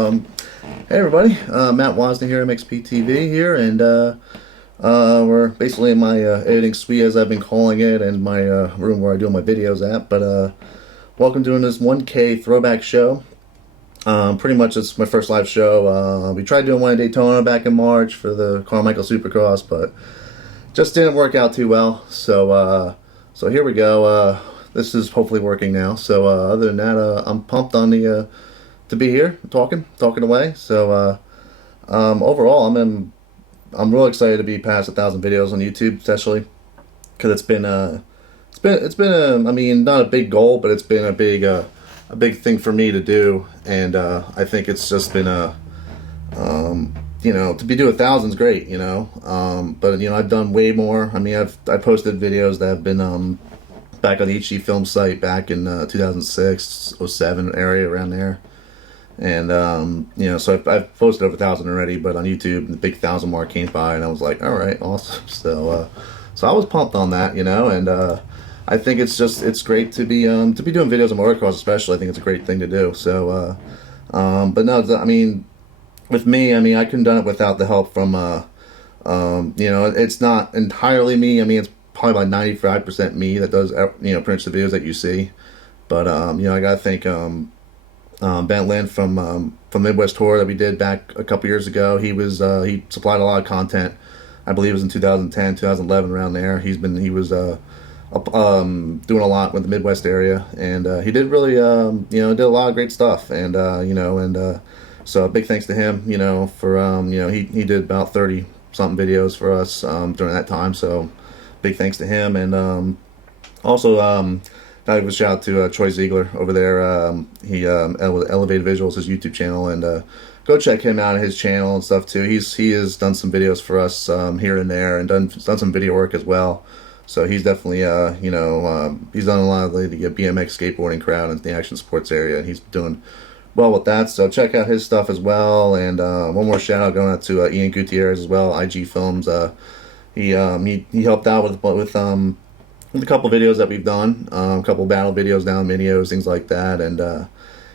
Hey everybody, Matt Wozny here, MX PTV here, and we're basically in my editing suite, as I've been calling it, and my room where I do my videos at. But welcome to this 1K throwback show. Pretty much it's my first live show. We tried doing one in Daytona back in March for the Carmichael Supercross, but just didn't work out too well. So here we go. This is hopefully working now. So other than that, I'm pumped on the to be here talking away. So overall, I'm real excited to be past 1,000 videos on YouTube, especially because it's been I mean, not a big goal, but it's been a big thing for me to do, and I think it's just been to be doing 1,000 is great, but I've done way more. I mean, I posted videos that have been back on the HD film site back in 2006, '07 area around there. And so I've posted over 1,000 already, but on YouTube the big 1,000 mark came by, and I was like, all right, awesome. So I was pumped on that, and I think it's great to be doing videos on motocross, especially. I think it's a great thing to do. So but no, I mean, with me, I mean, I couldn't done it without the help from it's not entirely me. I mean, it's probably about 95% me that does pretty much the videos that you see. But I gotta thank Ben Lynn from Midwest Tour that we did back a couple years ago. He supplied a lot of content. I believe it was in 2010, 2011, around there. He was doing a lot with the Midwest area, and he did really did a lot of great stuff. And so big thanks to him. For he did about 30 something videos for us during that time. So big thanks to him, and also. Gotta give a shout out to Troy Ziegler over there. He Elevated Visuals, his YouTube channel, and go check him out on his channel and stuff too. He has done some videos for us here and there, and done some video work as well. So he's definitely he's done a lot of the BMX skateboarding crowd in the action sports area, and he's doing well with that. So check out his stuff as well. And one more shout out going out to Ian Gutierrez as well, IG Films. He helped out with a couple videos that we've done, a couple battle videos, down videos, things like that, and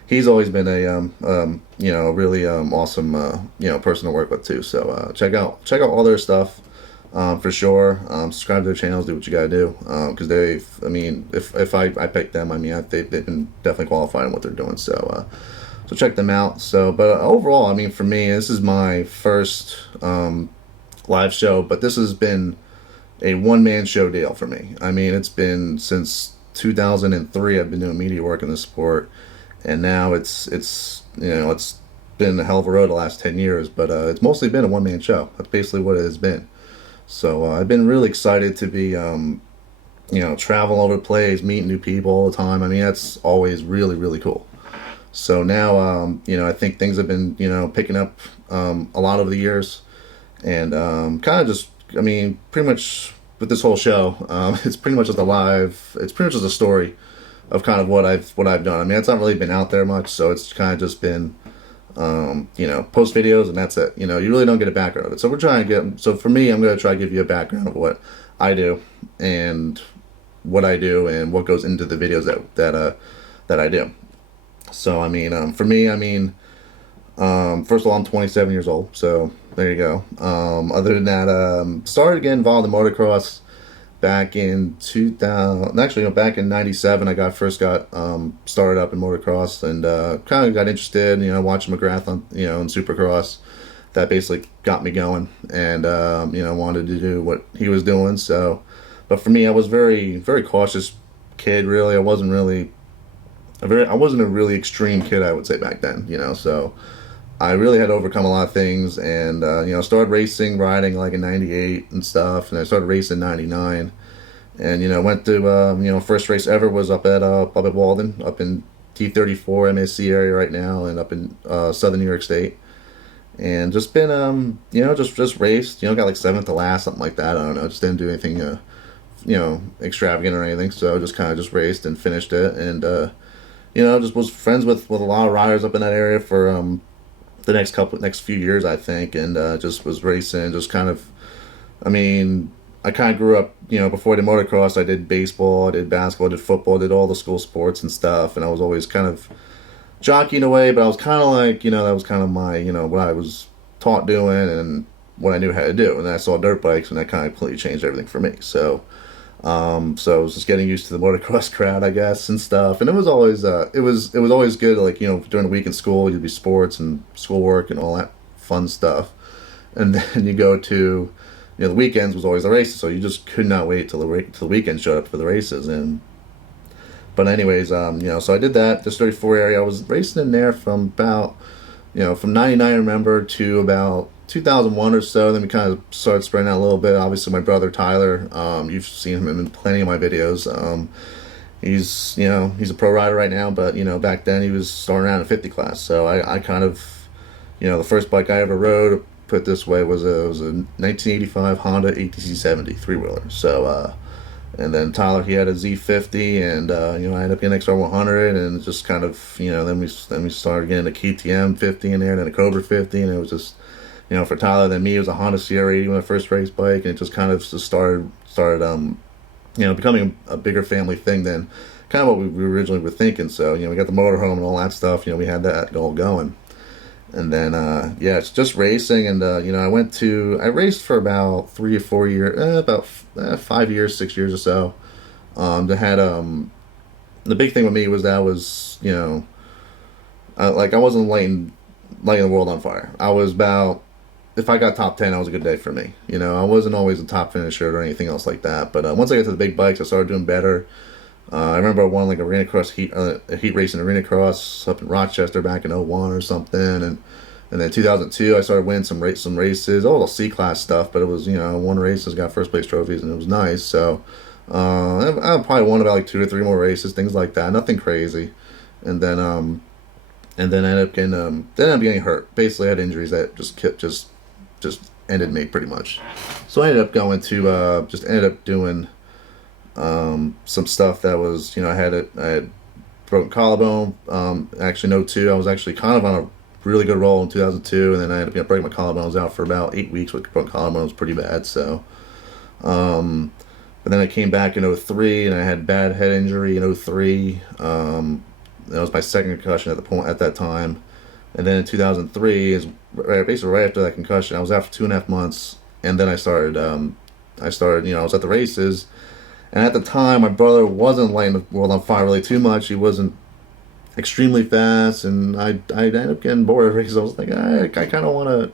he's always been a really awesome person to work with too. So check out all their stuff for sure. Subscribe to their channels, do what you gotta do, because if I pick them, I mean they've been definitely qualified in what they're doing. So check them out. So but overall, I mean, for me, this is my first live show, but this has been a one-man show deal for me. I mean, it's been since 2003 I've been doing media work in the sport, and now it's been a hell of a road the last 10 years, but it's mostly been a one-man show. That's basically what it has been. So I've been really excited to be travel all over the place, meeting new people all the time. I mean, that's always really, really cool. So now I think things have been picking up a lot over the years, and kind of just, I mean, pretty much with this whole show, it's pretty much just it's pretty much just a story of kind of what I've done. I mean, it's not really been out there much, so it's kind of just been, post videos, and that's it. You really don't get a background of it. So so for me, I'm going to try to give you a background of what I do, and what I do, and what goes into the videos that I do. So, I mean, for me, I mean, first of all, I'm 27 years old, so there you go. Other than that, started getting involved in motocross back in 2000. Actually, back in '97, I first got started up in motocross, and kind of got interested. Watching McGrath on in Supercross. That basically got me going, and wanted to do what he was doing. So, but for me, I was very, very cautious kid. Really, I wasn't a really extreme kid, I would say, back then. So I really had to overcome a lot of things, and started riding like in '98 and stuff, and I started racing in '99, and went to first race ever was up at Walden, up in T34 MSC area right now, and up in southern New York State, and just been just raced, got like seventh to last, something like that. I don't know, just didn't do anything extravagant or anything, so just kind of just raced and finished it, and just was friends with a lot of riders up in that area for the next few years, I think, and just was racing, just kind of, I mean, I kind of grew up, before I did motocross, I did baseball, I did basketball, I did football, I did all the school sports and stuff, and I was always kind of jockeying away, but I was kind of like, that was kind of my, what I was taught doing and what I knew how to do. And then I saw dirt bikes, and that kind of completely changed everything for me. So I was just getting used to the motocross crowd, I guess, and stuff. And it was always, it was always good. Like, during the week in school, you'd be sports and schoolwork and all that fun stuff. And then you go to, the weekends was always the races. So you just could not wait till the weekend showed up for the races. But anyways, so I did that. This 34 area, I was racing in there from about, from '99, I remember, to about 2001 or so. Then we kind of started spreading out a little bit. Obviously, my brother Tyler, you've seen him in plenty of my videos. He's a pro rider right now, but back then he was starting out in 50 class. So I kind of, the first bike I ever rode, put it this way, was a 1985 Honda ATC 70 three-wheeler. So and then Tyler, he had a Z50, and I ended up getting XR 100, and just kind of, then we started getting a KTM 50 in there, then a Cobra 50, and it was just, for Tyler, then me, it was a Honda Sierra 80, my first race bike, and it just kind of just started becoming a bigger family thing than kind of what we originally were thinking. So we got the motorhome and all that stuff. We had that all going. And then, it's just racing. And, I raced for about 3 or 4 years, about 5 years, 6 years or so. The big thing with me was that I was, I wasn't lighting the world on fire. I was about, if I got top 10, that was a good day for me. I wasn't always a top finisher or anything else like that. But once I got to the big bikes, I started doing better. I remember I won like arena cross a heat race in arena cross up in Rochester back in '01 or something, and then 2002 I started winning some races, all the C class stuff, but it was I won races, got first place trophies, and it was nice. So I probably won about like 2 or 3 more races, things like that, nothing crazy, and then I ended up getting hurt. Basically, I had injuries that just ended me pretty much. So I ended up going to ended up doing some stuff that was, I had broken collarbone. Actually, no, two. I was actually kind of on a really good roll in 2002, and then I ended up breaking my collarbone. I was out for about 8 weeks with broken collarbone. It was pretty bad. So, but then I came back in '03, and I had bad head injury in '03. That was my second concussion at that time, and then in 2003 is basically right after that concussion. I was out for 2.5 months, and then I started. I was at the races. And at the time, my brother wasn't lighting the world on fire really too much. He wasn't extremely fast, and I ended up getting bored of races. I was like, I kind of want to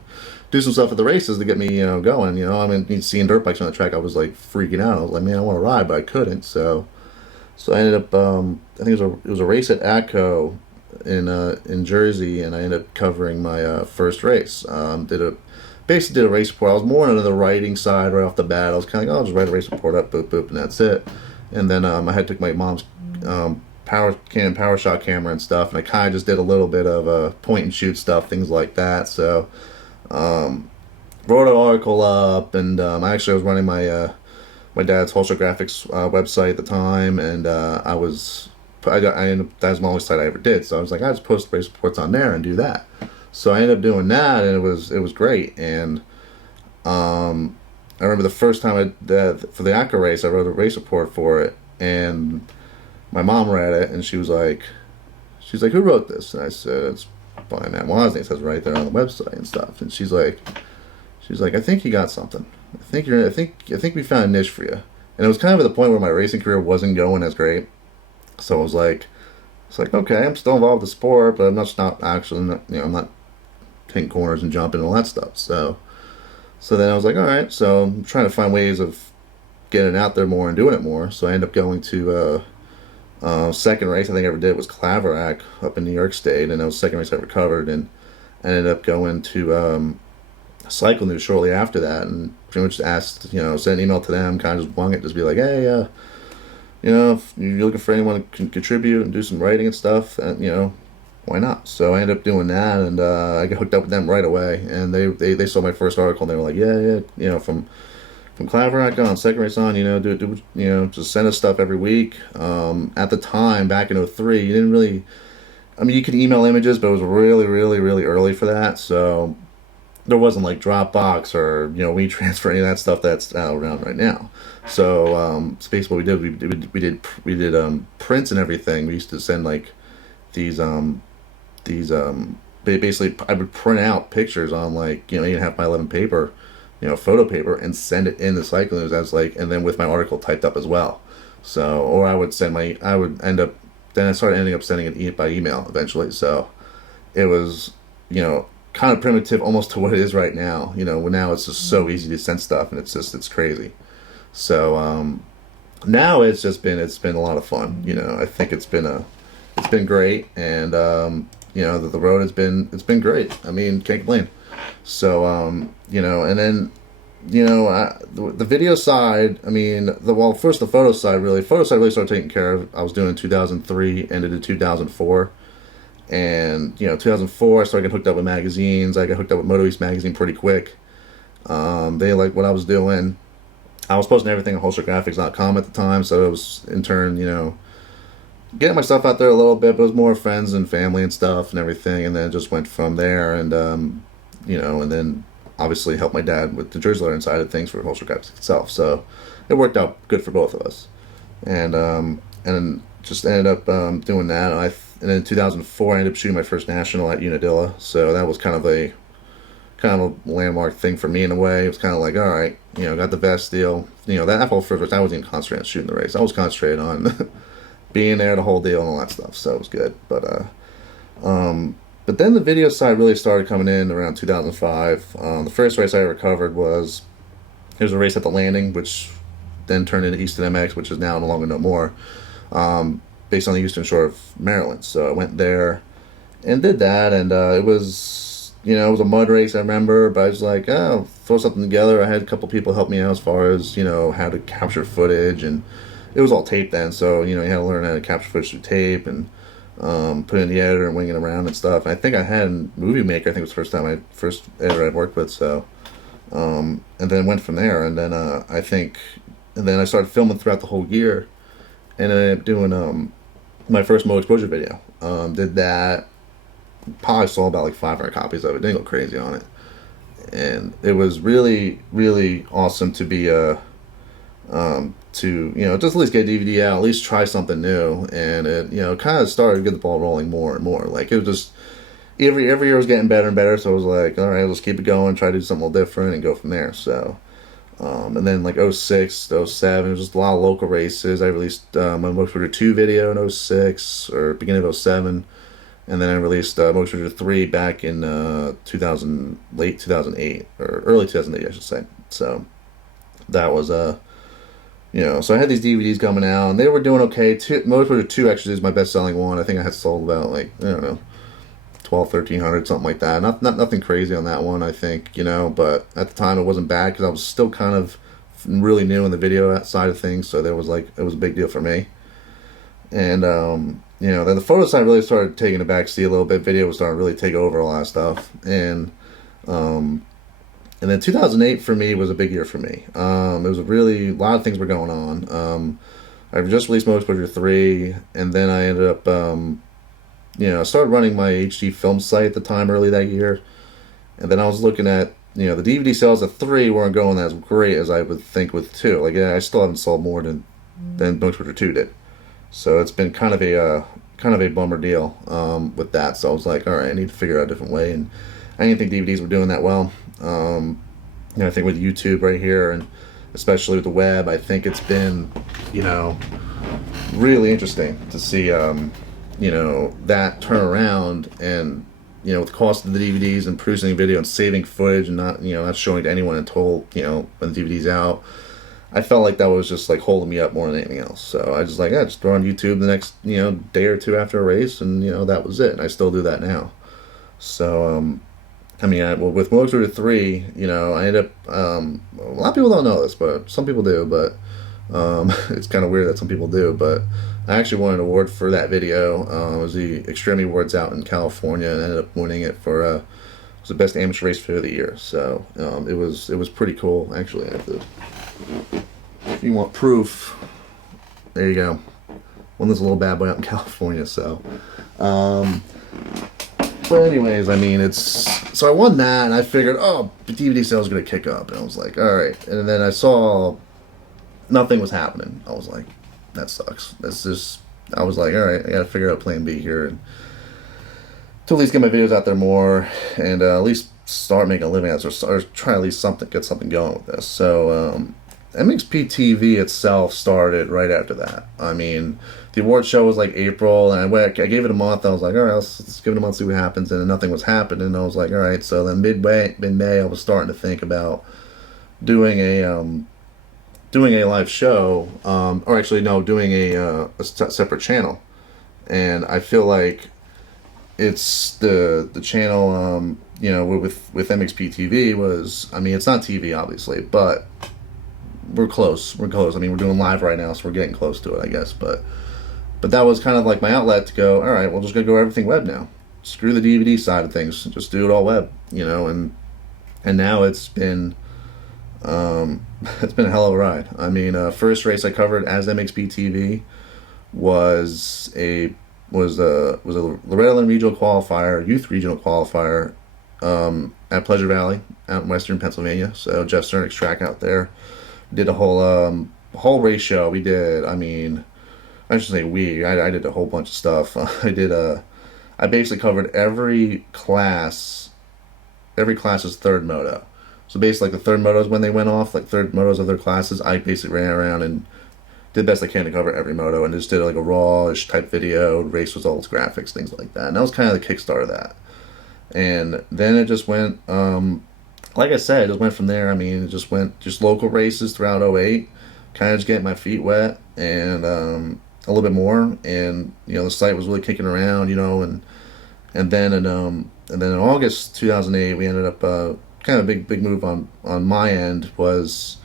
do some stuff at the races to get me, going. Seeing dirt bikes on the track, I was like freaking out. I was like, man, I want to ride, but I couldn't. So I ended up, I think it was a race at ATCO in Jersey, and I ended up covering my first race. Basically did a race report. I was more on the writing side right off the bat. I was kind of like, I'll just write a race report up, boop, boop, and that's it. And then I had took my mom's Canon PowerShot camera and stuff, and I kind of just did a little bit of point and shoot stuff, things like that. So wrote an article up, and I actually was running my dad's Wholesale Graphics website at the time, and that was my only site I ever did. So I was like, I just post race reports on there and do that. So I ended up doing that, and it was great. And I remember the first time for the ACCA race, I wrote a race report for it, and my mom read it, and she's like, who wrote this? And I said, it's by Matt Wozniak. It says right there on the website and stuff. And she's like, I think you got something. I think we found a niche for you. And it was kind of at the point where my racing career wasn't going as great. So I was like, okay, I'm still involved with the sport, but I'm not taking corners and jumping and all that stuff. So then I was like, all right. So I'm trying to find ways of getting out there more and doing it more. So I ended up going to second race I think I ever did was Claverack up in New York State, and that was the second race I ever covered. And I ended up going to Cycle News shortly after that, and pretty much asked, sent an email to them, kind of just wung it, just be like, hey, if you're looking for anyone to contribute and do some writing and stuff, why not? So I ended up doing that, and I got hooked up with them right away. And they saw my first article, and they were like, yeah, from Claverack on, second race on, just send us stuff every week. At the time, back in '03, you didn't really, you could email images, but it was really, really, really early for that. So there wasn't like Dropbox or WeTransfer, any of that stuff that's out around right now. So basically what we did prints and everything. We used to send like these these basically I would print out pictures on like 8.5 by 11 paper, photo paper, and send it in the cycling as like, and then with my article typed up as well. So, or I would end up, then I started ending up sending it by email eventually. So it was, kind of primitive almost to what it is right now. Now it's just so easy to send stuff, and it's crazy. So now it's been a lot of fun. I think it's been great, and the road it's been great. I mean, can't complain. So and then the video side. I mean, first the photo side really. Photo side really started taking care of. I was doing in 2003, ended in 2004. And 2004, I started getting hooked up with magazines. I got hooked up with Moto East magazine pretty quick. They liked what I was doing. I was posting everything on holstergraphics.com at the time, so it was in turn, getting my stuff out there a little bit, but it was more friends and family and stuff and everything, and then it just went from there. And and then obviously helped my dad with the jersey lettering side of things for holster graphics itself. So it worked out good for both of us, and just ended up doing that. And then in 2004, I ended up shooting my first national at Unadilla. So that was kind of a landmark thing for me in a way. It was kind of like, all right, got the best deal. That whole first race, I wasn't even concentrating on shooting the race. I was concentrated on being there, the whole deal, and all that stuff. So it was good. But then the video side really started coming in around 2005. The first race I ever covered was, there was a race at the Landing, which then turned into Easton MX, which is now no longer no more. Based on the Eastern Shore of Maryland. So I went there and did that, and it was a mud race, I remember, but I was like, oh, throw something together. I had a couple people help me out as far as, how to capture footage, and it was all tape then, so, you had to learn how to capture footage through tape and put it in the editor and wing it around and stuff. And I think I had Movie Maker, I think it was the first editor I'd worked with, so, and then went from there, and then I started filming throughout the whole year, and I ended up doing, my first Mo exposure video. Did that. Probably sold about like 500 copies of it. Didn't go crazy on it, and it was really, really awesome to be just at least get a DVD out, at least try something new, and it kind of started to get the ball rolling more and more. Like it was just every year was getting better and better. So I was like, all right, let's keep it going, try to do something a little different, and go from there. So. And then like 06 to 07, it was just a lot of local races. I released my Motor 2 video in 06 or beginning of 07, and then I released Motor 3 back in late 2008 or early 2008, I should say. So that was so I had these DVDs coming out, and they were doing okay. Motor 2 actually is my best selling one. I think I had sold about like 1,300, something like that. Not nothing crazy on that one, I think, but at the time it wasn't bad because I was still kind of really new in the video side of things, so it was a big deal for me. And then the photo side really started taking a back seat a little bit. Video was starting to really take over a lot of stuff, and then 2008 for me was a big year for me. It was a lot of things were going on. I just released Mo Exposure 3, and then I ended up I started running my HD film site at the time early that year, and then I was looking at, the DVD sales at 3 weren't going as great as I would think with 2. Like, I still haven't sold more than Motor 2 did. So it's been kind of a bummer deal with that. So I was like, all right, I need to figure out a different way, and I didn't think DVDs were doing that well. I think with YouTube right here, and especially with the web, I think it's been, really interesting to see that turnaround, and with the cost of the DVDs and producing a video and saving footage and not showing to anyone until when the DVD's out. I felt like that was just like holding me up more than anything else. So I just just throw on YouTube the next day or two after a race, and that was it. And I still do that now. So with Motor 3, I ended up a lot of people don't know this, but some people do. But it's kind of weird that some people do, but I actually won an award for that video. It was the Extremity Awards out in California, and ended up winning it for it was the best amateur race video of the year. So it was pretty cool. Actually, if you want proof, there you go. Won this little bad boy out in California. So, but anyways, so I won that, and I figured, the DVD sales are gonna kick up, and I was like, all right. And then I saw nothing was happening. I was like, that sucks. I was like, all right, I gotta figure out plan B here. to at least get my videos out there more, and at least start making a living at it, or try at least something, get something going with this. So MXPTV itself started right after that. I mean, the award show was like April, and I gave it a month. I was like, all right, let's give it a month, see what happens, and then nothing was happening. And I was like, all right. So then mid May, I was starting to think about doing a live show, or actually no, doing a separate channel. And I feel like it's the channel, with MXPTV was, I mean, it's not TV obviously, but we're close. We're close. I mean, we're doing live right now, so we're getting close to it, I guess. But that was kind of like my outlet to go, all right, we're just gonna go everything web now. Screw the DVD side of things, just do it all web, and now it's been it's been a hell of a ride. I mean, first race I covered as MXPTV was a Loretta Regional Qualifier, youth regional qualifier, at Pleasure Valley out in western Pennsylvania. So Jeff Cernick's track out there. Did a whole race show. We did. I mean, I should say we. I did a whole bunch of stuff. I basically covered every class's third moto. So basically, like the third motos when they went off, like third motos of their classes, I basically ran around and did the best I can to cover every moto, and just did like a raw-ish type video, race results, graphics, things like that. And that was kind of the kickstart of that. And then it just went, like I said, it just went from there. I mean, it just went just local races throughout '08, kind of just getting my feet wet, and a little bit more. And the site was really kicking around, and then in August 2008, we ended up kind of a big move on my end was,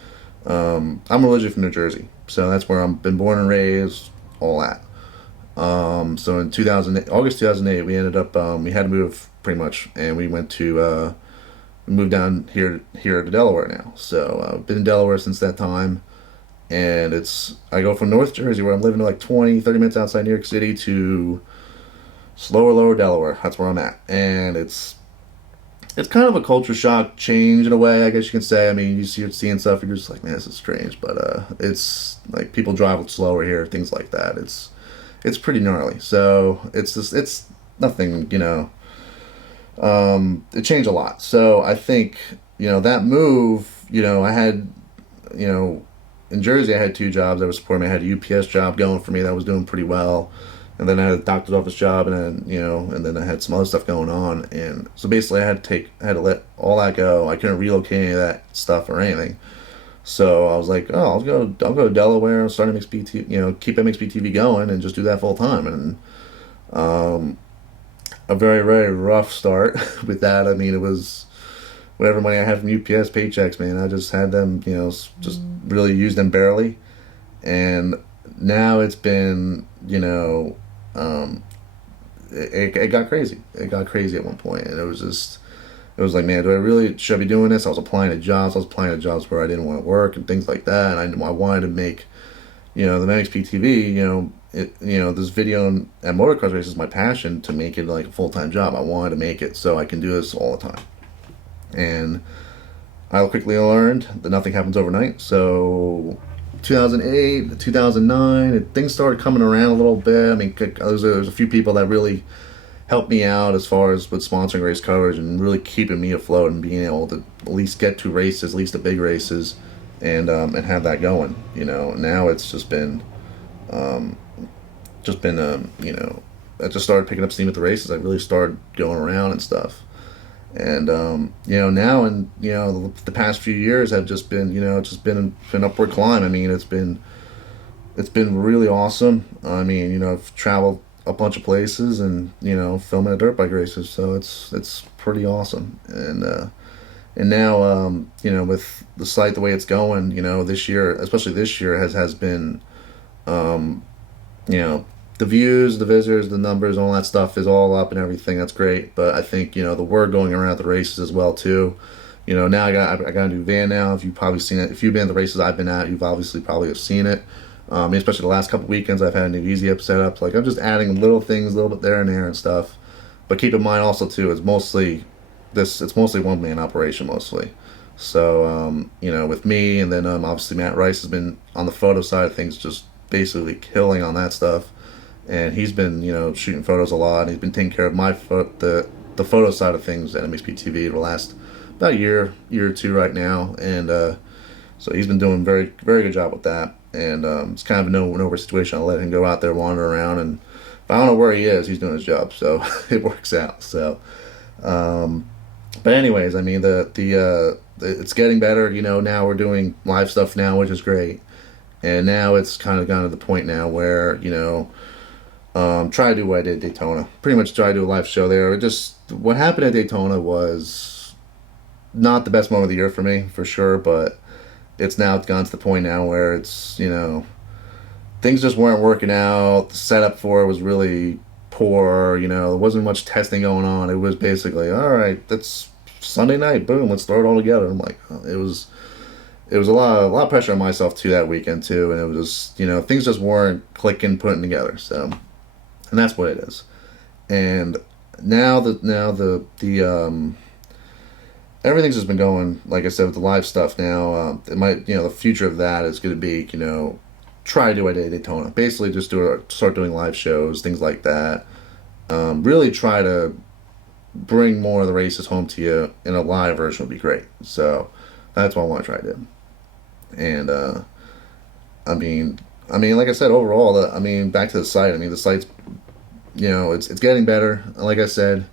I'm originally from New Jersey, so that's where I've been born and raised, all that. So in August 2008, we ended up, we had to move pretty much, and we moved down here to Delaware now. So I've been in Delaware since that time, and I go from North Jersey, where I'm living, to like 20-30 minutes outside New York City, to lower Delaware. That's where I'm at, and it's kind of a culture shock change in a way, I guess you can say. I mean, you're seeing stuff, you're just like, man, this is strange. But it's like people drive slower here, things like that. It's pretty gnarly. So it's nothing, it changed a lot. So I think, that move, I had, in Jersey, I had two jobs that were supporting me. I had a UPS job going for me that was doing pretty well. And then I had a doctor's office job, and then I had some other stuff going on. And so basically I had to let all that go. I couldn't relocate any of that stuff or anything. So I was like, oh, I'll go to Delaware and start MXPTV, keep MXPTV going and just do that full time. And a very, very rough start with that. I mean, it was whatever money I had from UPS paychecks, man. I just had them, just really used them barely. And now it's been, it got crazy. It got crazy at one point, and it was like, man, should I be doing this? I was applying to jobs. Where I didn't want to work and things like that. And I wanted to make, the MXPTV, this video at motocross races is my passion, to make it like a full-time job. I wanted to make it so I can do this all the time. And I quickly learned that nothing happens overnight. So 2008, 2009, things started coming around a little bit. I mean, there's a few people that really helped me out as far as with sponsoring race coverage and really keeping me afloat and being able to at least get to races, at least the big races, and have that going. Now it's just been, I just started picking up steam at the races. I really started going around and stuff. And now, and the past few years have just been, it's just been an upward climb. I mean, it's been really awesome. I mean, I've traveled a bunch of places and filming at dirt bike races, so it's pretty awesome. And now, with the site the way it's going, this year, especially this year, has been, the views, the visitors, the numbers, all that stuff is all up and everything. That's great. But I think, the word going around at the races as well too. Now I got a new van now. If you've probably seen it, if you've been at the races I've been at, you've obviously probably have seen it. Especially the last couple weekends, I've had a new Easy Up setup. Like, I'm just adding little things, a little bit there and there and stuff. But keep in mind also too, it's mostly one man operation mostly. So with me, and then obviously Matt Rice has been on the photo side of things, just basically killing on that stuff. and he's been shooting photos a lot. And he's been taking care of the photo side of things at MX PTV the last about year or two right now, and so he's been doing very very good job with that. And it's kind of a no situation. I'll let him go out there wander around, and if I don't know where he is, he's doing his job, so it works out. So, but anyways, I mean it's getting better. Now we're doing live stuff now, which is great. And now it's kind of gotten to the point now where try to do what I did at Daytona. Pretty much try to do a live show there. What happened at Daytona was not the best moment of the year for me, for sure. But it's now gone to the point now where it's things just weren't working out. The setup for it was really poor. There wasn't much testing going on. It was basically, all right, that's Sunday night. Boom, let's throw it all together. I'm like, it was a lot of pressure on myself too that weekend too, and it was just things just weren't clicking, putting together. So, and that's what it is. And now the everything's just been going, like I said, with the live stuff now. It might the future of that is going to be try to do a day Daytona. Basically, just start doing live shows, things like that. Really try to bring more of the races home to you in a live version would be great. So that's what I want to try to do. And I mean, like I said, overall, back to the site. The site's, it's getting better. Like I said,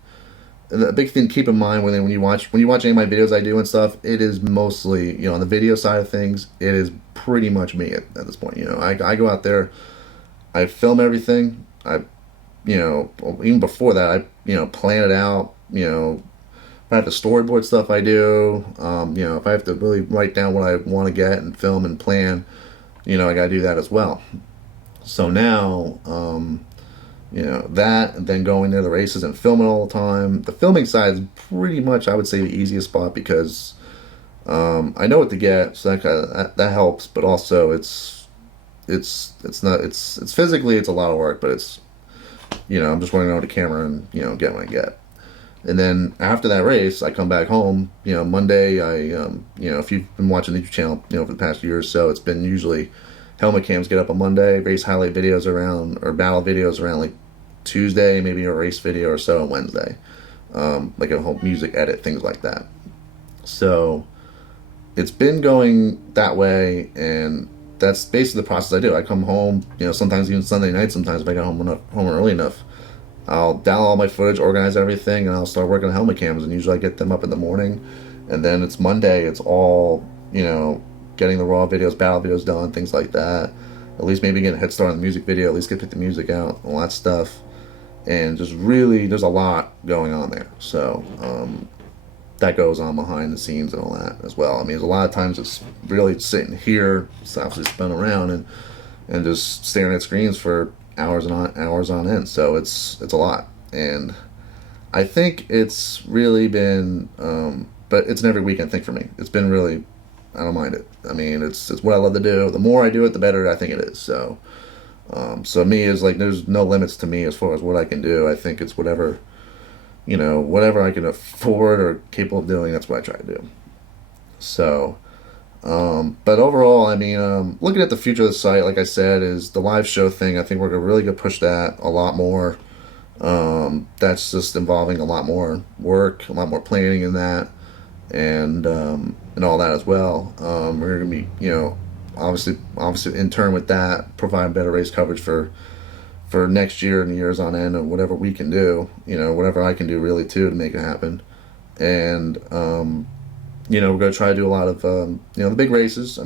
the big thing to keep in mind when you watch any of my videos I do and stuff, it is mostly on the video side of things. It is pretty much me at this point. I go out there, I film everything. Even before that, I plan it out. If I have to storyboard stuff, I do. If I have to really write down what I want to get and film and plan, I got to do that as well. So now, that, and then going to the races and filming all the time. The filming side is pretty much, I would say, the easiest spot because I know what to get, so that helps. But also, it's physically it's a lot of work, but it's I'm just running over the camera and get what I get. And then after that race, I come back home. Monday, if you've been watching the YouTube channel, for the past year or so, it's been usually helmet cams get up on Monday, race highlight videos or battle videos around like Tuesday, maybe a race video or so on Wednesday, like a whole music edit, things like that. So it's been going that way, and that's basically the process I do. I come home, sometimes even Sunday night. Sometimes if I get home early enough, I'll download all my footage, organize everything, and I'll start working on helmet cams. And usually I get them up in the morning, and then it's Monday. It's all getting the raw videos, battle videos done, things like that. At least maybe get a head start on the music video. At least get the music out, all that stuff. And just really, there's a lot going on there. So that goes on behind the scenes and all that as well. There's a lot of times it's really sitting here, it's obviously spun around and just staring at screens for hours on end. So it's a lot, and I think it's really been but it's an every weekend thing for me. It's been really, I don't mind it. It's what I love to do. The more I do it, the better I think it is. So me is like, there's no limits to me as far as what I can do. I think it's whatever I can afford or capable of doing, that's what I try to do. So but overall, looking at the future of the site, like I said, is the live show thing. I think we're really going to push that a lot more. That's just involving a lot more work, a lot more planning in that, and all that as well. We're going to be, obviously in turn with that, provide better race coverage for next year and years on end, and whatever we can do, whatever I can do really too to make it happen. And we're going to try to do a lot of, the big races.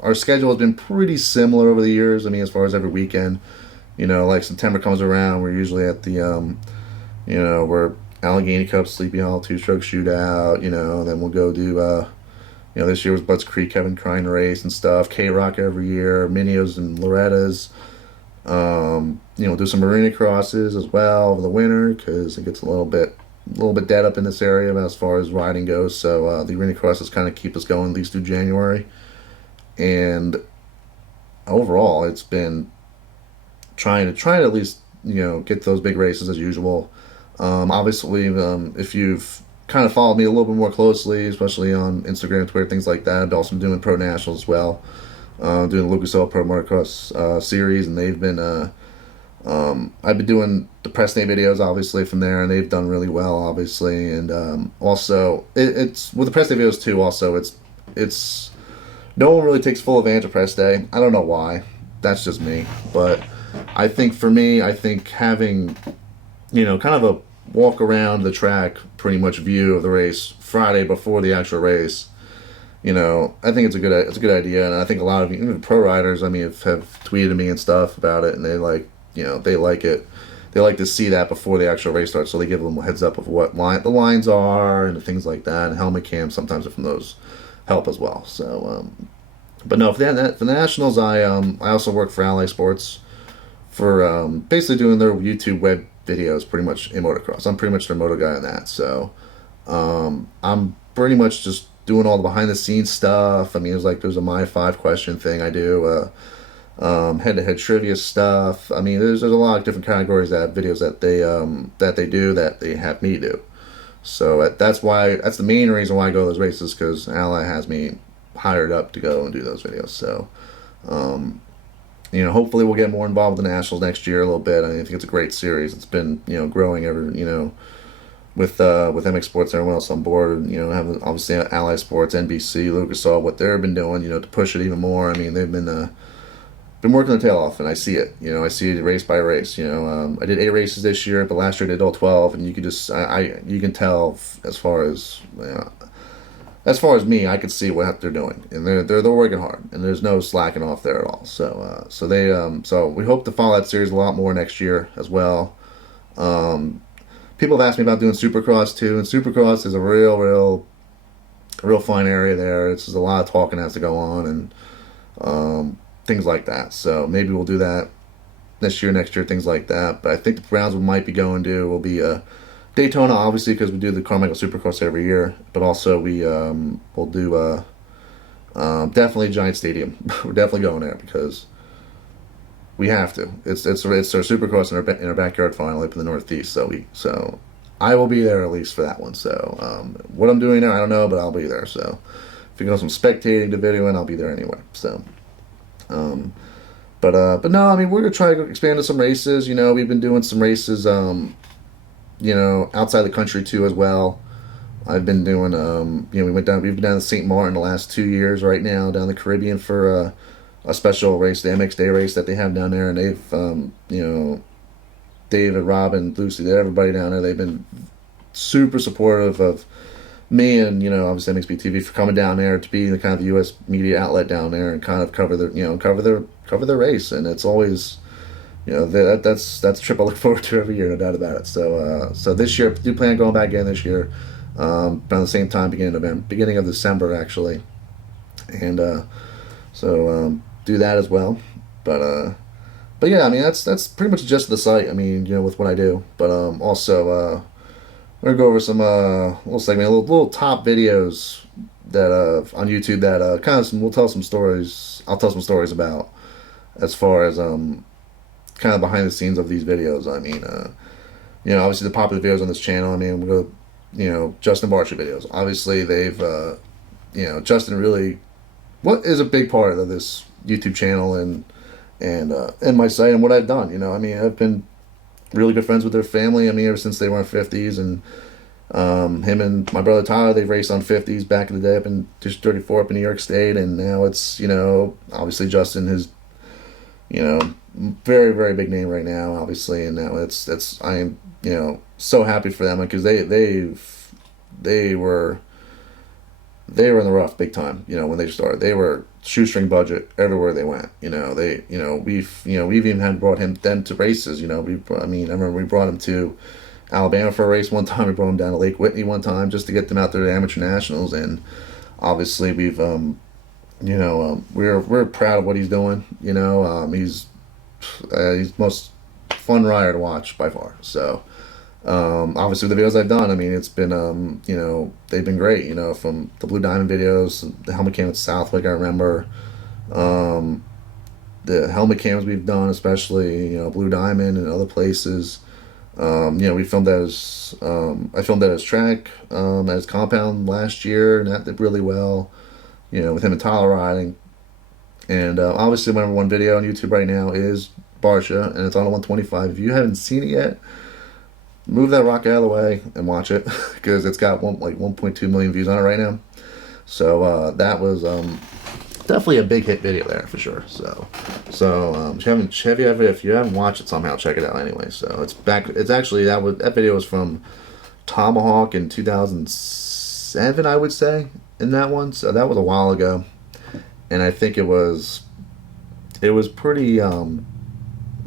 Our schedule has been pretty similar over the years. As far as every weekend, like September comes around, we're usually at the, we're Allegheny Cup, Sleepy Hollow, two-stroke shootout, then we'll go do, this year was Butts Creek, Kevin Crine race and stuff, K-Rock every year, Minios and Loretta's. We'll do some arena crosses as well over the winter because it gets a little bit dead up in this area as far as riding goes. So the arena crosses kind of keep us going at least through January. And overall, it's been trying to at least get those big races as usual. Obviously, if you've kind of followed me a little bit more closely, especially on Instagram, Twitter, things like that, I've also been doing Pro Nationals as well. Doing the Lucas Oil Pro Motocross series, and they've been I've been doing the press day videos obviously from there, and they've done really well obviously. And also it's with the press day videos too. Also, it's no one really takes full advantage of press day. I don't know why. That's just me, but I think for me, I think having kind of a walk around the track, pretty much view of the race Friday before the actual race. I think it's a good idea, and I think a lot of even pro riders, I mean, have tweeted me and stuff about it, and they they like it. They like to see that before the actual race starts, so they give them a heads up of what the lines are and things like that. And helmet cams sometimes from those help as well. So, but no, for the nationals, I also work for Ally Sports for basically doing their YouTube web videos, pretty much in motocross. I'm pretty much their moto guy on that. So, I'm pretty much just doing all the behind the scenes stuff. I mean, there's a my 5 question thing I do. Head to head trivia stuff. I mean, there's a lot of different categories that videos that they do that they have me do. So that's the main reason why I go to those races, because Ally has me hired up to go and do those videos. So, hopefully we'll get more involved with the nationals next year a little bit. I think it's a great series. It's been growing with MX Sports and everyone else on board. And, having obviously Ally Sports, NBC, Lucas Oil, what they've been doing, to push it even more. I mean, they've been working their tail off, and I see it. I see it race by race. I did 8 races this year, but last year I did all 12, and you can just you can tell as far as me, I could see what they're doing, and they're working hard, and there's no slacking off there at all. So we hope to follow that series a lot more next year as well. People have asked me about doing Supercross too, and Supercross is a real fine area there. It's just a lot of talking has to go on, and things like that. So maybe we'll do that this year, next year, things like that. But I think the rounds we might be going to will be Daytona, obviously, because we do the Carmichael Supercross every year. But also we'll do definitely Giant Stadium. We're definitely going there because we have to. It's our Supercross in our backyard final up in the Northeast. So I will be there at least for that one. So what I'm doing there, I don't know, but I'll be there. So if you go some spectating to video, and I'll be there anyway. So. But no, I mean, we're gonna try to expand to some races. We've been doing some races, outside the country too as well. I've been doing, we've been down to St. Martin the last 2 years right now, down the Caribbean for a special race, the MX Day race that they have down there, and they've, David, Robin, Lucy, everybody down there, they've been super supportive of me and obviously MXPTV for coming down there to be the kind of the U.S. media outlet down there and kind of cover their race. And it's always that's a trip I look forward to every year, no doubt about it. So this year I do plan on going back again this year, around the same time, beginning of December actually, and do that as well. But yeah, I mean that's pretty much just the site. I mean with what I do, but also. We're gonna go over some little top videos that on YouTube that we'll tell some stories. I'll tell some stories about as far as kind of behind the scenes of these videos. I mean, obviously the popular videos on this channel. I mean, we'll go, Justin Barcia videos. Obviously they've Justin really what is a big part of this YouTube channel and my site and what I've done. I mean, I've been really good friends with their family. I mean, ever since they were on 50s, and him and my brother Tyler, they've raced on 50s back in the day up in District 34 up in New York State, and now it's obviously Justin is very, very big name right now, obviously, and now I am so happy for them because they were in the rough big time. When they started, they were shoestring budget everywhere they went. We've even had brought them to races. I remember we brought him to Alabama for a race one time. We brought him down to Lake Whitney one time just to get them out there to amateur nationals. And obviously we've we're proud of what he's doing. He's the most fun rider to watch by far. So. Obviously the videos I've done, I mean, it's been, they've been great, from the Blue Diamond videos, the helmet cam at Southwick, I remember, the helmet cams we've done, especially, Blue Diamond and other places, we filmed that I filmed that as track, as compound last year, and that did really well, with him and Tyler riding, and, obviously my number one video on YouTube right now is Barsha, and it's on a 125. If you haven't seen it yet, move that rock out of the way and watch it because it's got 1.2 million views on it right now. So that was definitely a big hit video there for sure. If you haven't watched it somehow, check it out anyway. So it's back. It's actually that video was from Tomahawk in 2007, I would say, in that one. So that was a while ago, and I think it was pretty.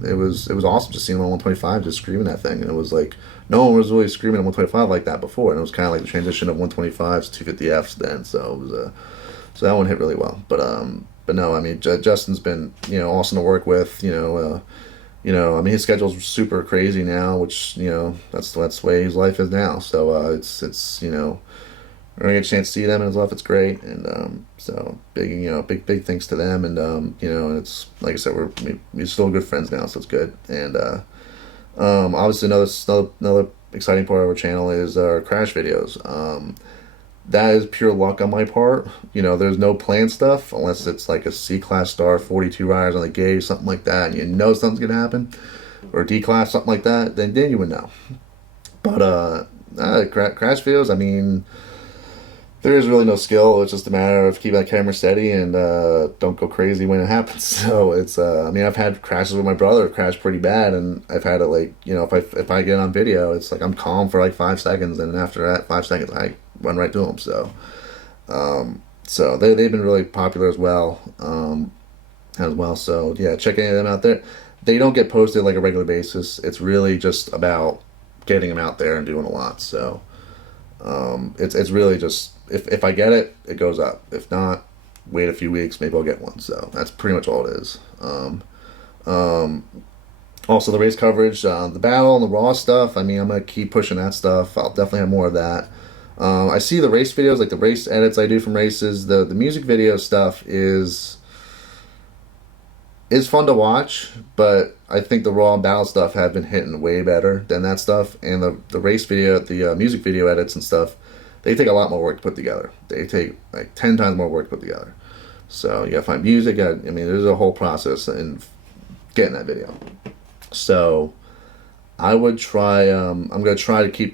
It was awesome just seeing him on 125 just screaming that thing, and it was like no one was really screaming on 125 like that before, and it was kind of like the transition of 125s to 250Fs then. So it was so that one hit really well. But no, I mean Justin's been awesome to work with. I mean his schedule's super crazy now, which that's the way his life is now. So it's we're gonna get a chance to see them in his life. It's great, and so big thanks to them, and and it's like I said, we're still good friends now, so it's good. And obviously another exciting part of our channel is our crash videos. That is pure luck on my part. There's no planned stuff unless it's like a C-class star, 42 riders on the gauge, something like that, and something's gonna happen, or D-class, something like that. Then you would know. But crash videos, I mean, there is really no skill. It's just a matter of keeping that camera steady and don't go crazy when it happens. So it's I mean I've had crashes with my brother, crash pretty bad, and I've had it if I get on video, it's like I'm calm for like 5 seconds, and after that 5 seconds I run right to them. So they've been really popular as well. So yeah, check any of them out there. They don't get posted like a regular basis. It's really just about getting them out there and doing a lot. So it's really just if I get it, it goes up. If not, wait a few weeks, maybe I'll get one. So that's pretty much all it is. Also the race coverage, the battle and the raw stuff. I mean, I'm gonna keep pushing that stuff. I'll definitely have more of that. I see the race videos, like the race edits I do from races. The music video stuff is fun to watch, but I think the raw and battle stuff have been hitting way better than that stuff. And the race video, the music video edits and stuff, they take a lot more work to put together. They take like 10 times more work to put together. So you gotta find music. I mean, there's a whole process in getting that video. So I would try. I'm gonna try to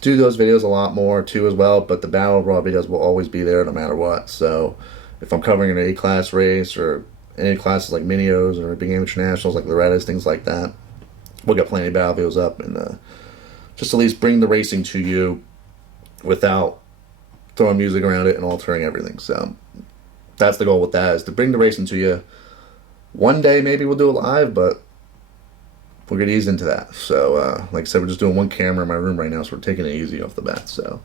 do those videos a lot more too as well. But the battle raw videos will always be there no matter what. So if I'm covering an A-class race or any classes like Minios or Big Game Internationals like Loretta's, things like that, we'll get plenty of battle videos up, and just at least bring the racing to you without throwing music around it and altering everything. So that's the goal with that, is to bring the racing to you. One day maybe we'll do it live, but we'll get eased into that. So like I said, we're just doing one camera in my room right now, so we're taking it easy off the bat. So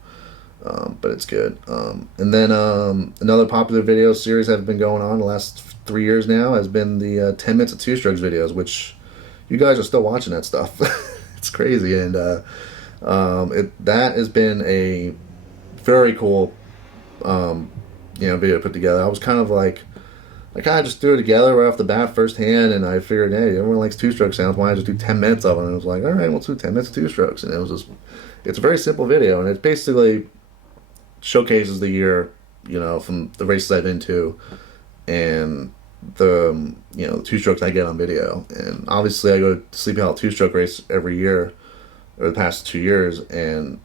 but it's good. And then another popular video series that have been going on the last 3 years now has been the 10 minutes of two strokes videos, which you guys are still watching that stuff. It's crazy. And that has been a very cool video to put together. I was kind of like, I kind of just threw it together right off the bat firsthand, and I figured, hey, everyone likes two-stroke sounds, why not just do 10 minutes of it? And I was like, all right, we'll do 10 minutes of two strokes. And it's a very simple video, and it basically showcases the year, from the races I've been to, and the two strokes I get on video. And obviously I go to Sleepy Hollow two-stroke race every year, or the past 2 years, and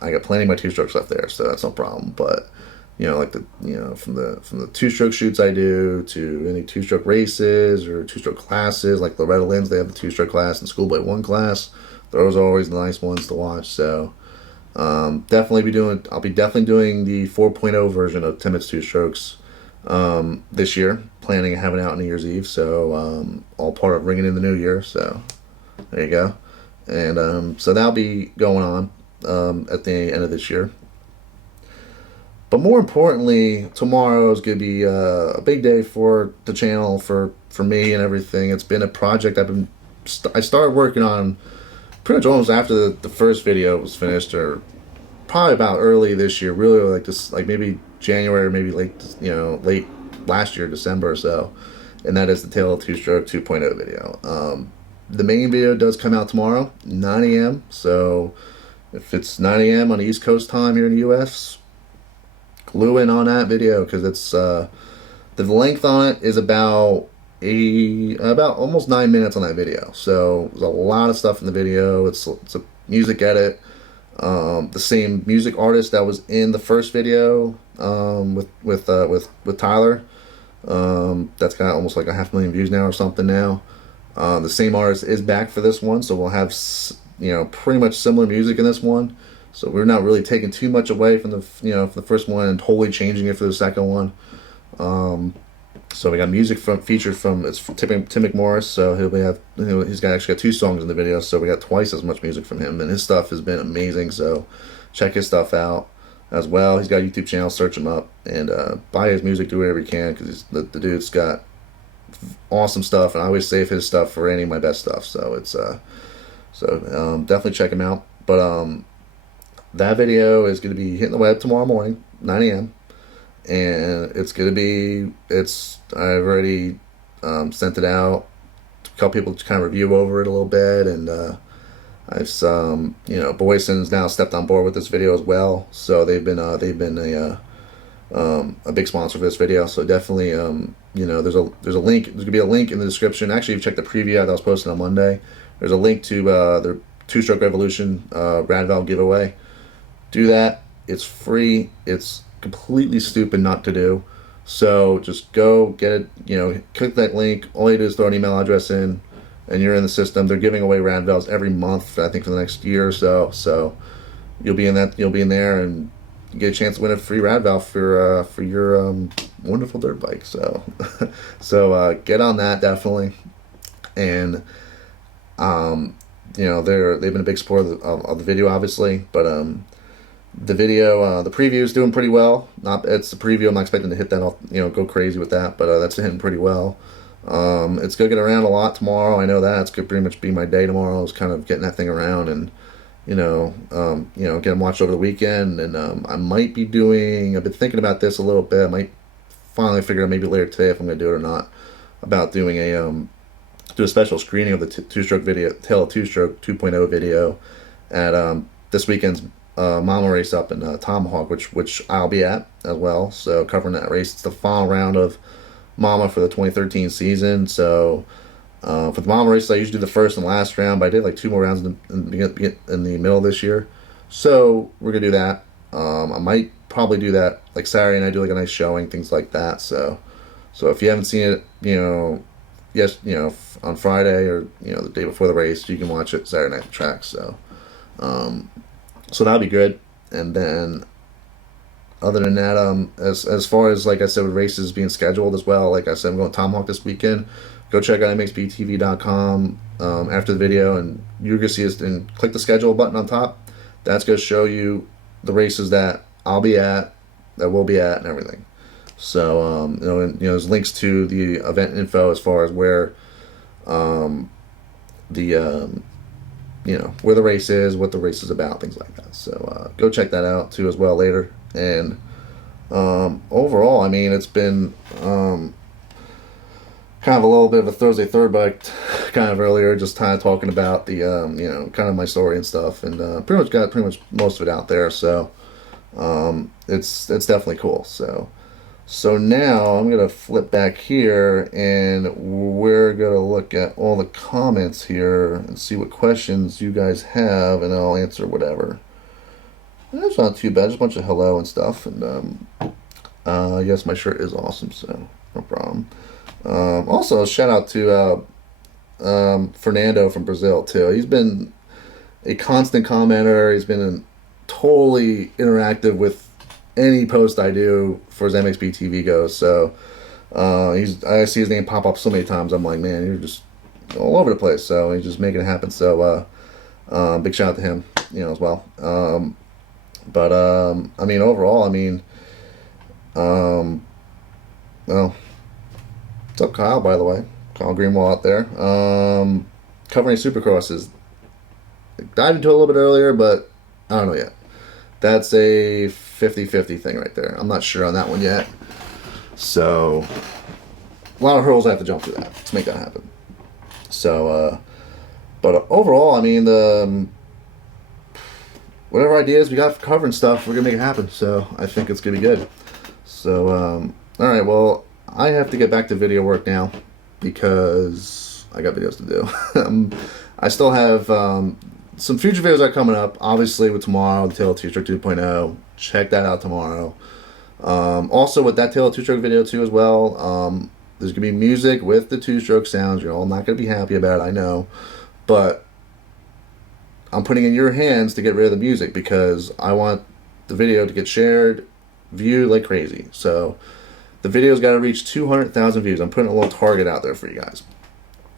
I got plenty of my two strokes left there, so that's no problem. But from the two-stroke shoots I do to any two-stroke races or two-stroke classes, like Loretta Lynn's, they have the two-stroke class and Schoolboy 1 class. Those are always the nice ones to watch. So I'll be definitely doing the 4.0 version of 10 minutes two strokes this year. Planning on having it out on New Year's Eve, so all part of ringing in the new year. So there you go. And so that'll be going on at the end of this year. But more importantly, tomorrow is going to be a big day for the channel, for me and everything. It's been a project I started working on pretty much almost after the first video was finished, or probably about early this year, really like maybe January, maybe late last year, December or so. And that is the Tale of Two Stroke 2.0 video. The main video does come out tomorrow, 9 a.m. So if it's 9 a.m. on the East Coast time here in the U.S., glue in on that video, because it's the length on it is about about almost 9 minutes on that video. So there's a lot of stuff in the video. It's a music edit. The same music artist that was in the first video with Tyler. That's got almost like a 500,000 views now or something now. The same artist is back for this one, so we'll have pretty much similar music in this one. So we're not really taking too much away from the from the first one and totally changing it for the second one. So we got music featured from Tim McMorris. So he's actually got 2 songs in the video. So we got twice as much music from him, and his stuff has been amazing. So check his stuff out as well. He's got a YouTube channel. Search him up and buy his music. Do whatever you can, because the dude's got awesome stuff, and I always save his stuff for any of my best stuff. So it's definitely check him out. But that video is going to be hitting the web tomorrow morning, 9 a.m. And I've already sent it out to a couple people to kind of review over it a little bit, and Boyson's now stepped on board with this video as well. So they've been a big sponsor for this video. So definitely, there's a link. There's gonna be a link in the description. Actually, if you check the preview that was posted on Monday, there's a link to their 2-stroke Revolution rad valve giveaway. Do that. It's free. It's completely stupid not to do. So just go get it. Click that link. All you do is throw an email address in, and you're in the system. They're giving away rad valves every month, I think, for the next year or so. So you'll be in there, and you get a chance to win a free rad valve for your wonderful dirt bike. So get on that definitely. And they've been a big supporter of the video, obviously, but the video, the preview is doing pretty well. It's the preview. I'm not expecting to hit that off, go crazy with that, but that's hitting pretty well. It's gonna get around a lot tomorrow. I know that it's gonna pretty much be my day tomorrow. Is kind of getting that thing around and get them watched over the weekend. And I might be doing. I've been thinking about this a little bit. I might finally figure out maybe later today if I'm gonna do it or not. About doing do a special screening of the 2-stroke video, Tale of 2-stroke 2.0 video at this weekend's Mama race up in Tomahawk, which I'll be at as well. So covering that race. It's the final round of Mama for the 2013 season. So for the Mama race, I usually do the first and last round, but I did like 2 more rounds in the middle of this year. So we're gonna do that. I might probably do that like Saturday night, do like a nice showing, things like that. So if you haven't seen it, on Friday or the day before the race, you can watch it Saturday night at the track. So that'll be good. And then other than that, as far as, like I said, with races being scheduled as well, like I said, I'm going to Tomahawk this weekend. Go check out MXPTV.com after the video, and you're going to see us, and click the schedule button on top. That's going to show you the races that I'll be at, that we'll be at, and everything. So there's links to the event info as far as where where the race is, what the race is about, things like that. So go check that out too as well later. And overall, I mean, it's been kind of a little bit of a Thursday Throwback kind of earlier, just kind of talking about the kind of my story and stuff, and pretty much most of it out there. So it's definitely cool. So now I'm going to flip back here, and we're going to look at all the comments here and see what questions you guys have, and I'll answer whatever. And it's not too bad, just a bunch of hello and stuff. And yes, my shirt is awesome, so no problem. Also, shout out to Fernando from Brazil, too. He's been a constant commenter. He's been totally interactive with any post I do as far as MX PTV goes. So I see his name pop up so many times. I'm like, man, you're just all over the place. So he's just making it happen. So big shout out to him, as well. But I mean, overall, I mean, well, what's up, Kyle? By the way, Kyle Greenwall out there, covering Supercrosses. Dived into it a little bit earlier, but I don't know yet. That's a 50-50 thing right there. I'm not sure on that one yet. So, a lot of hurdles I have to jump through that to make that happen. So, but overall, I mean, whatever ideas we got for covering stuff, we're going to make it happen. So, I think it's going to be good. So, all right, well, I have to get back to video work now. because I got videos to do. I still have some future videos are coming up. Obviously, with tomorrow, the Tail of Two-Stroke 2.0. Check that out tomorrow. Also, with that Tail of Two-Stroke video too as well, there's going to be music with the two-stroke sounds. You're all not going to be happy about it, I know. But I'm putting it in your hands to get rid of the music because I want the video to get shared, viewed like crazy. So the video's got to reach 200,000 views. I'm putting a little target out there for you guys.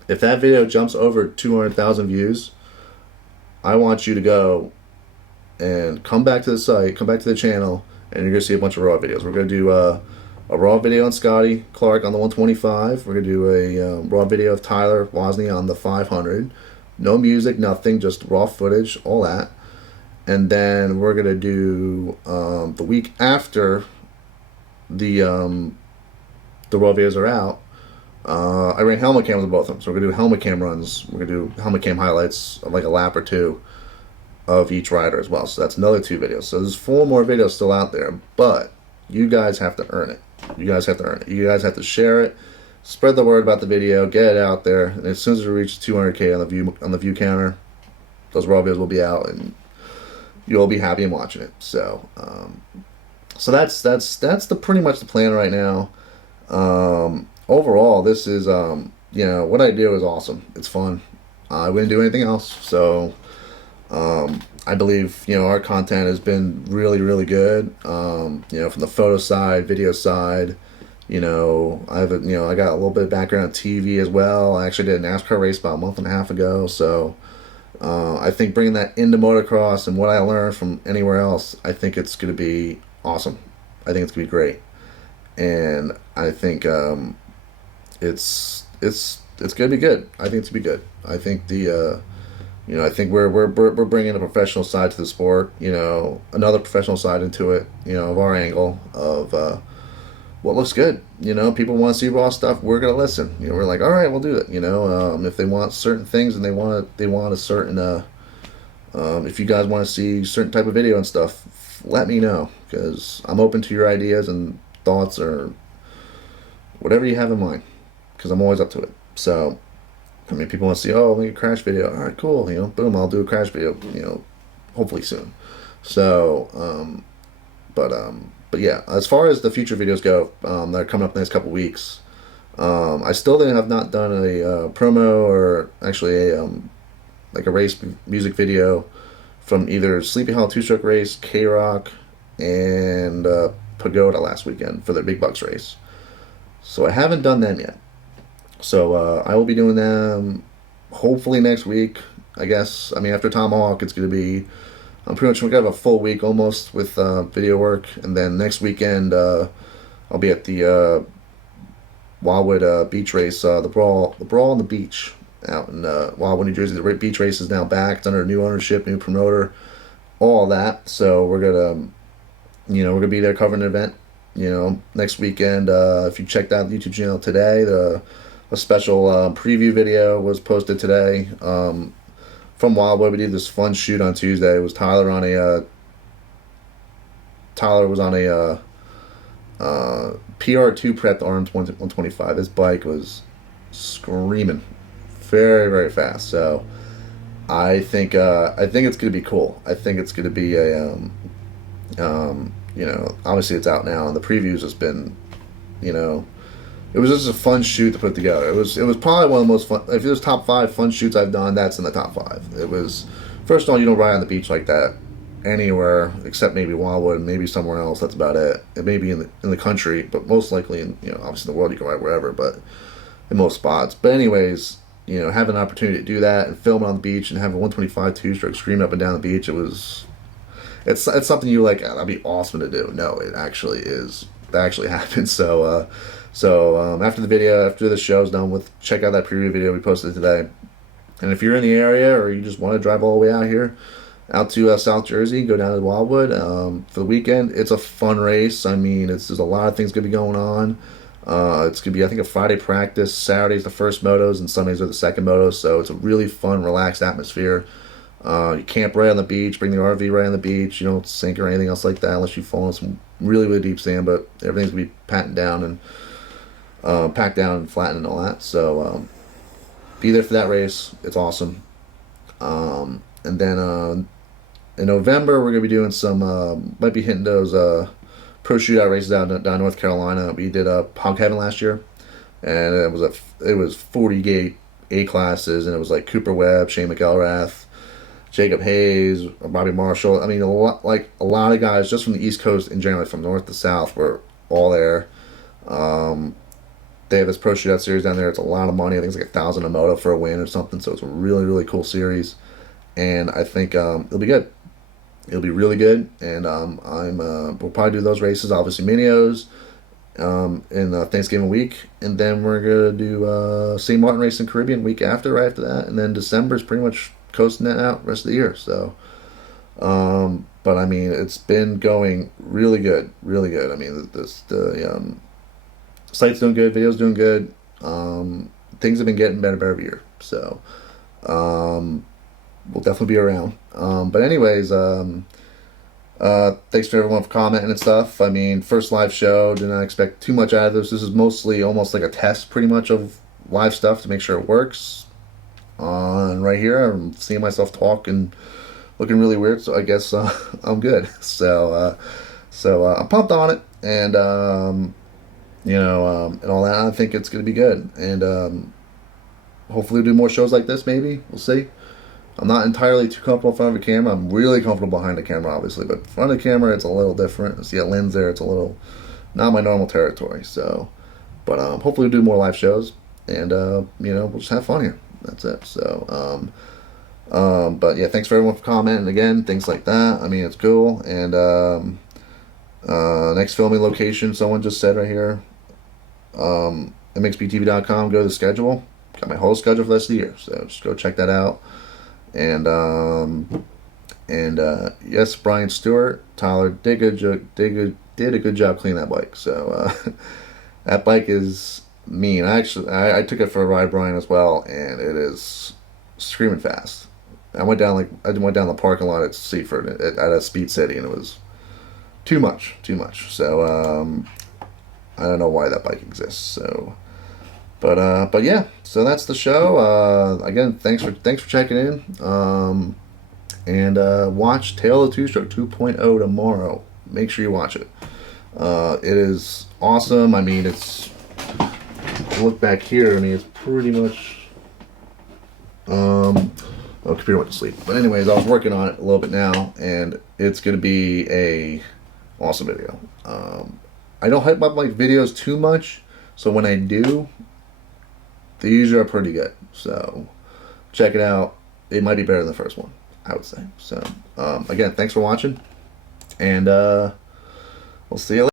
If that video jumps over 200,000 views, I want you to go and come back to the site, come back to the channel, and you're going to see a bunch of raw videos. We're going to do a raw video on Scotty Clark on the 125. We're going to do a raw video of Tyler Wozni on the 500. No music, nothing, just raw footage, all that. And then we're going to do the week after the raw videos are out. I ran helmet cams with both of them. So we're going to do helmet cam runs. We're going to do helmet cam highlights of like a lap or two of each rider as well. So that's another 2 videos. So there's 4 more videos still out there. But you guys have to earn it. You guys have to earn it. You guys have to share it. Spread the word about the video. Get it out there. And as soon as it reaches 200K on the view counter, those raw videos will be out and you'll be happy in watching it. So so that's pretty much the plan right now. Overall, this is you know, what I do is awesome. It's fun. I wouldn't do anything else. So I believe, you know, our content has been really, really good. You know, from the photo side, video side. You know, I got a little bit of background on TV as well. I actually did a NASCAR race about a month and a half ago. So I think bringing that into motocross and what I learned from anywhere else, I think it's going to be awesome. I think it's going to be great, and I think it's going to be good. I think it's going to be good. I think you know, I think we're bringing a professional side to the sport. You know, another professional side into it. You know, of our angle of what looks good. You know, people want to see raw stuff. We're gonna listen. You know, we're like, all right, we'll do it. You know, if they want certain things and they want a certain if you guys want to see certain type of video and stuff, let me know, because I'm open to your ideas and thoughts or whatever you have in mind, because I'm always up to it. So, I mean, people want to see, oh, make a crash video. All right, cool. You know, boom, I'll do a crash video. You know, hopefully soon. So, but yeah, as far as the future videos go, that are coming up in the next couple weeks, I still have not done a promo or actually a like a race music video from either Sleepy Hollow two-stroke race, K-Rock, and Pagoda last weekend for their Big Bucks race. So I haven't done them yet. So I will be doing them hopefully next week, I guess. I mean, after Tomahawk, it's going to be, I'm pretty much going to have a full week almost with video work. And then next weekend, I'll be at the Wildwood beach race, the Brawl on the Beach out in Wildwood, New Jersey. The beach race is now back. It's under new ownership, new promoter, all that. So we're going to, you know, we're going to be there covering the event, you know, next weekend. If you checked out the YouTube channel today, a special preview video was posted today from Wildwood. We did this fun shoot on Tuesday. It was Tyler was on a PR2 prep Arms 125. This bike was screaming very, very fast. So I think it's gonna be cool. I think it's gonna be a you know, obviously it's out now and the previews has been, you know, it was just a fun shoot to put together. It was probably one of the most fun. If there's top 5 fun shoots I've done, that's in the top 5. It was, first of all, you don't ride on the beach like that anywhere except maybe Wildwood, maybe somewhere else. That's about it. It may be in the country, but most likely in, you know, obviously in the world you can ride wherever, but in most spots. But anyways, you know, having an opportunity to do that and film it on the beach and have a 125 two-stroke scream up and down the beach, it's something you like. That'd be awesome to do. No, it actually is. That actually happened. So. After the video, after the show's done with, check out that preview video we posted today. And if you're in the area or you just want to drive all the way out here, out to South Jersey, go down to Wildwood for the weekend. It's a fun race. I mean, there's a lot of things going to be going on. It's going to be, I think, a Friday practice. Saturday's the first motos and Sundays are the second motos. So it's a really fun, relaxed atmosphere. You camp right on the beach, bring the RV right on the beach. You don't sink or anything else like that unless you fall in some really, really deep sand. But everything's going to be patted down and pack down and flatten and all that. So be there for that race. It's awesome. And then in November we're gonna be doing some might be hitting those pro shootout races down North Carolina. We did Hog Heaven last year, and it was 40 gate A classes, and it was like Cooper Webb, Shane McElrath, Jacob Hayes, Bobby Marshall. I mean, a lot of guys just from the East Coast and generally from north to south were all there. They have this pro shootout series down there. It's a lot of money. I think it's like 1,000 a moto for a win or something. So it's a really, really cool series, and I think it'll be good. It'll be really good, and we'll probably do those races. Obviously, Minios in Thanksgiving week, and then we're gonna do St. Martin race in Caribbean week after, right after that, and then December is pretty much coasting that out rest of the year. So, but I mean, it's been going really good, really good. I mean, the site's doing good, video's doing good. Things have been getting better every year. So, we'll definitely be around. But anyways, thanks to everyone for commenting and stuff. I mean, first live show, did not expect too much out of this. This is mostly almost like a test pretty much of live stuff to make sure it works. And right here, I'm seeing myself talk and looking really weird, so I guess I'm good. So I'm pumped on it, and and all that. I think it's going to be good, and hopefully we'll do more shows like this. Maybe we'll see. I'm not entirely too comfortable in front of a camera. I'm really comfortable behind the camera, obviously, but in front of the camera, it's a little different. See a lens there, it's a little not my normal territory. So, but hopefully we'll do more live shows, and we'll just have fun here. That's it. So, but yeah, thanks for everyone for commenting again, things like that. I mean, it's cool. And next filming location, someone just said right here, MXPTV.com. Go to the schedule. Got my whole schedule for the rest of the year, so just go check that out. And yes, Brian Stewart, Tyler did a good job cleaning that bike. So that bike is mean. I took it for a ride, Brian, as well, and it is screaming fast. I went down the parking lot at Seaford at a Speed City, and it was too much. So I don't know why that bike exists. So, but yeah. So that's the show. Again, thanks for checking in. And watch Tale of the Two-Stroke 2.0 tomorrow. Make sure you watch it. It is awesome. I mean, look back here. I mean, it's pretty much. Computer went to sleep. But anyways, I was working on it a little bit now, and it's gonna be a awesome video. I don't hype up like videos too much, so when I do, they usually are pretty good. So check it out. It might be better than the first one, I would say. So again, thanks for watching, and we'll see you later.